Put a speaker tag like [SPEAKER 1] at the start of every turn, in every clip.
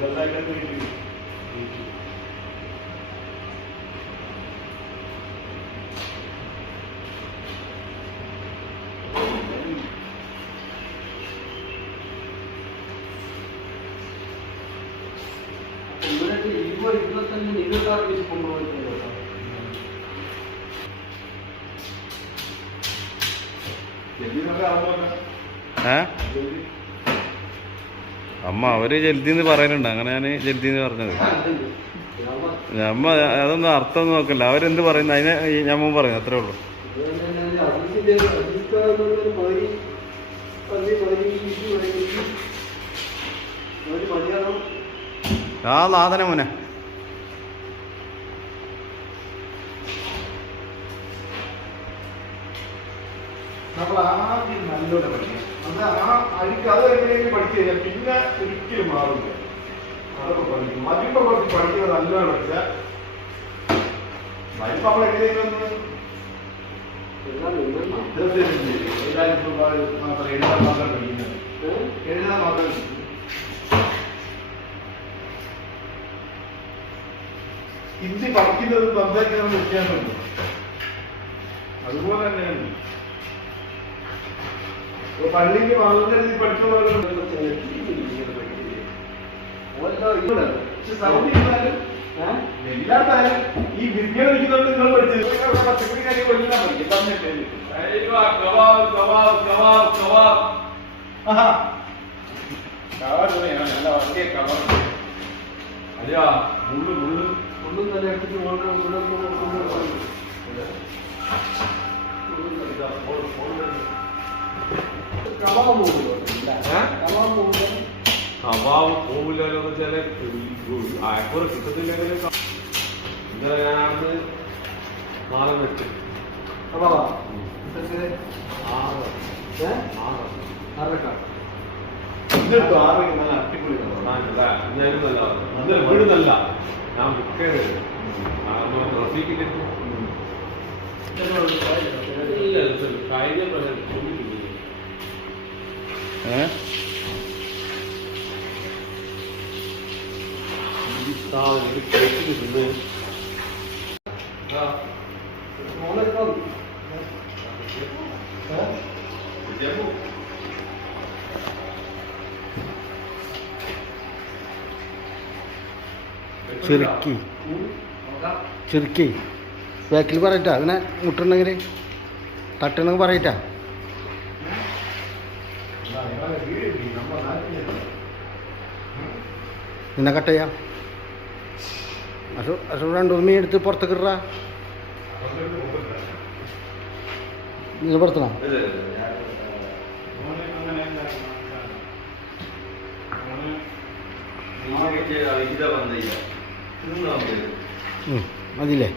[SPEAKER 1] Bell icon को hit कीजिए ಇವರು
[SPEAKER 2] ಇಪ್ಪತ್ತಲ್ಲಿ ನಿರುತ್ತರ ಇರಿಸಿಕೊಂಡು ಹೋಗ್ತಾರೆ ಜಲ್ದಿ ಮಗ ಆಗುವಾಗ ಹಾಂ ಜಲ್ದಿ അമ്മ അവർ ജൽദിന്ന് പറയുന്നുണ്ട് അങ്ങനെ ഞാൻ ജൽദിന്ന് പറഞ്ഞത്. അമ്മ അതൊന്നും അർത്ഥം ഒന്നും നോക്കല്ല അവരെന്ത് പറയുന്നു? അതിനെ ഞമ്മ പറയുന്നു അത്രേ ഉള്ളൂ. ആ നാഥന മോനെ.
[SPEAKER 3] നമ്മൾ ആദ്യം നല്ലോണം പഠിക്കണം. അത് ആ അഴുക്ക് അത് എങ്ങനെയെങ്കിലും പഠിച്ചു കഴിഞ്ഞാൽ പിന്നെ ഒരിക്കലും മാറില്ല അതൊക്കെ പഠിക്കും. മതിപ്പോ കുറച്ച് പഠിക്കുന്നത് നല്ലോണം വെച്ചാൽ മതിപ്പ് നമ്മൾ എങ്ങനെയെങ്കിലും ഒന്ന് തീർച്ചയായിട്ടും ചെയ്യും. എല്ലാവരും ഇപ്പൊ മാത്രം എഴുതാൻ മാത്രം പഠിക്കുന്നത് എഴുതാൻ മാത്രം പഠിക്കും. ഹിന്ദി പഠിക്കുന്നതും സംസാരിക്കുന്നതും വ്യത്യാസമുണ്ട്. അതുപോലെ തന്നെയാണ്. പള്ളിക്ക് വളരെ പഠിച്ചവരും എല്ലാത്താലും ഈ വിദ്യ പഠിക്കുന്നതുകൊണ്ട് നിങ്ങൾ പഠിച്ചത്. പച്ചക്കറി കാര്യം തന്നിട്ട് അതെയാ മുള്ളു മുള്ളു.
[SPEAKER 1] ഒന്നും തന്നെ എടുത്തിട്ട് ഓർഡർ കവാബ് പോകുമോ കവാബ്
[SPEAKER 4] അഭാവം പോവില്ലല്ലോ എന്ന് വെച്ചാൽ അയക്കൂറ് കിട്ടത്തില്ലെങ്കിൽ ഇന്നലെ വെച്ച്. വീടുന്നല്ല. ഞാൻ ബുക്ക് ചെയ്തത്. കഴിഞ്ഞ പ്രാവശ്യം
[SPEAKER 2] ചെറുക്കി. ചെറുക്കി. ബാക്കിൽ പറയട്ടാ. അങ്ങനെ മുട്ടുണ്ടെങ്കിൽ തട്ടണമെങ്കിൽ പറയട്ടാ. നിന്നെ കട്ട് ചെയ്യാം. അസു അസു രണ്ടു മീൻ എടുത്ത് പുറത്ത് കിട്ടുക നിങ്ങൾ പുറത്തണം ഉം, മതിയില്ലേ?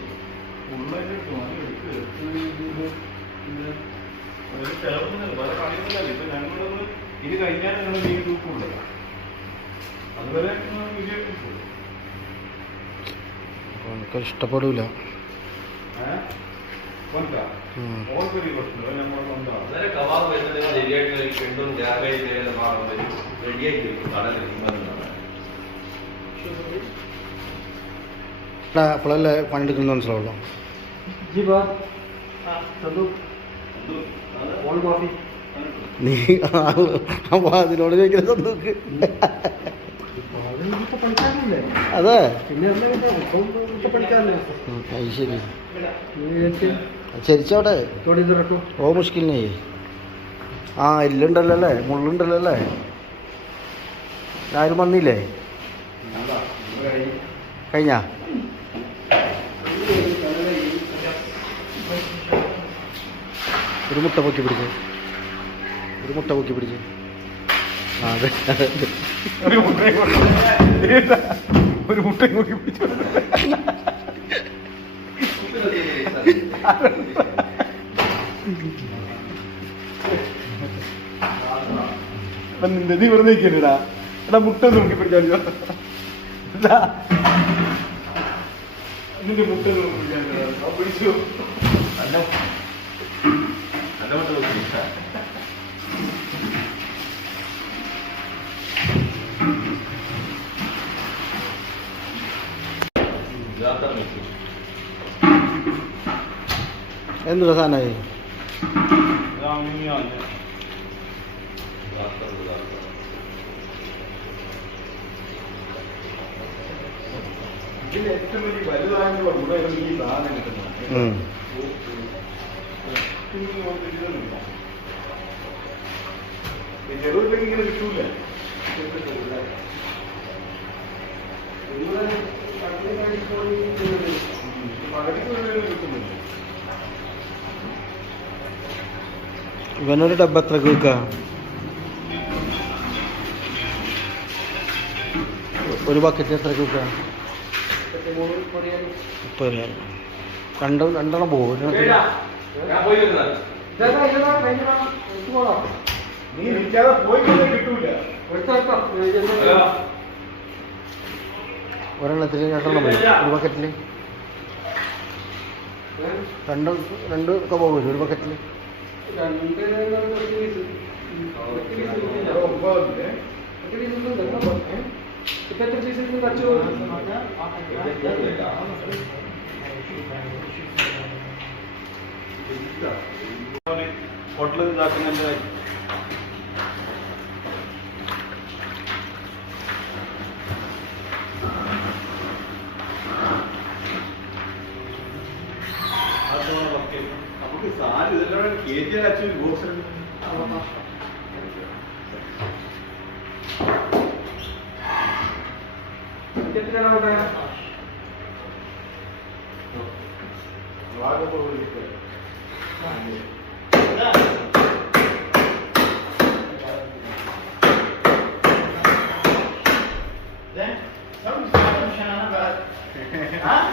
[SPEAKER 3] ഇത് കഴിഞ്ഞാൽ നിങ്ങൾ മീൻ തൂക്കുള്ളൂ അതുവരെ വീഡിയോ
[SPEAKER 2] എനിക്ക് ഇഷ്ടപ്പെടൂല
[SPEAKER 3] കൊണ്ടാ?
[SPEAKER 2] ഉം.
[SPEAKER 3] ഓൾറെഡി പ്രശ്നം നമ്മളെ കൊണ്ടാ
[SPEAKER 4] അന്നേരം കബാബ് വരുന്നത് ശരിയായിട്ട് രണ്ടും ഗ്യാബേജ് റെഡിയായിട്ട് വെക്കും കടലിൽ
[SPEAKER 2] അപ്പോഴല്ലേ പണിയെടുക്കുന്ന മനസ്സിലാവുള്ളൂ. നീ അപ്പൊ അതിനോട് ചോദിക്കുന്നത് നോക്ക് അതെ. അത് ശരി.
[SPEAKER 1] തുറക്കും.
[SPEAKER 2] ഓ മുഷ്കിലിനെ. ആ എല്ലുണ്ടല്ലോ അല്ലേ? മുള്ളുണ്ടല്ലോ അല്ലേ? ആരും വന്നില്ലേ? കഴിഞ്ഞാ? ഒരു മുട്ട പൊക്കി പിടിച്ച് ഒരു മുട്ട പൊക്കി പിടിച്ച് ആ അതെ അതെ.
[SPEAKER 3] ഒരു മുട്ടയും ഒരു മുട്ടയും കൂടി പിടിച്ചു നിന്റെ നീ വെറുതെ ഇരിക്കല്ലേടാ? എടാ മുട്ട നോക്കി പിടിച്ചാൽ ഇതാ. നിന്റെ മുട്ട ഒന്ന് പിടിച്ചു അല്ല അല്ല മുട്ട പിടിച്ചു.
[SPEAKER 5] എന്തൊരു സാധനമായി
[SPEAKER 3] ഇതിൽ ഏറ്റവും വലിയ വലുതായിട്ടുള്ള ഗുണം ഈ സാധനം കിട്ടുന്നത്. ചെറുതൊക്കെ ഇങ്ങനെ കിട്ടൂല.
[SPEAKER 5] ഇവനൊരു ഡബ്ബ എത്ര കേൾക്ക? ഒരു ബക്കറ്റ് എത്ര കേൾക്ക?
[SPEAKER 1] ഇപ്പത്തെ മൂന്ന് കൊറിയൻ.
[SPEAKER 5] മുപ്പത് രണ്ട് രണ്ടെണ്ണം പോകും.
[SPEAKER 3] നീ നിൽക്കാതെ പോയി കഴിഞ്ഞാൽ കിട്ടൂല.
[SPEAKER 5] ഒരെണ്ണത്തിന് രണ്ടെണ്ണം മതി ഒരു ബക്കറ്റിൽ? രണ്ട് രണ്ട് ഒക്കെ പോകും ഒരു ബക്കറ്റിൽ
[SPEAKER 1] ഹോട്ടലിൽ ഒരു
[SPEAKER 2] KTR
[SPEAKER 3] actually works in कितना होता है
[SPEAKER 1] वाग को
[SPEAKER 3] लिख कर Then some
[SPEAKER 1] discussion about,
[SPEAKER 3] huh?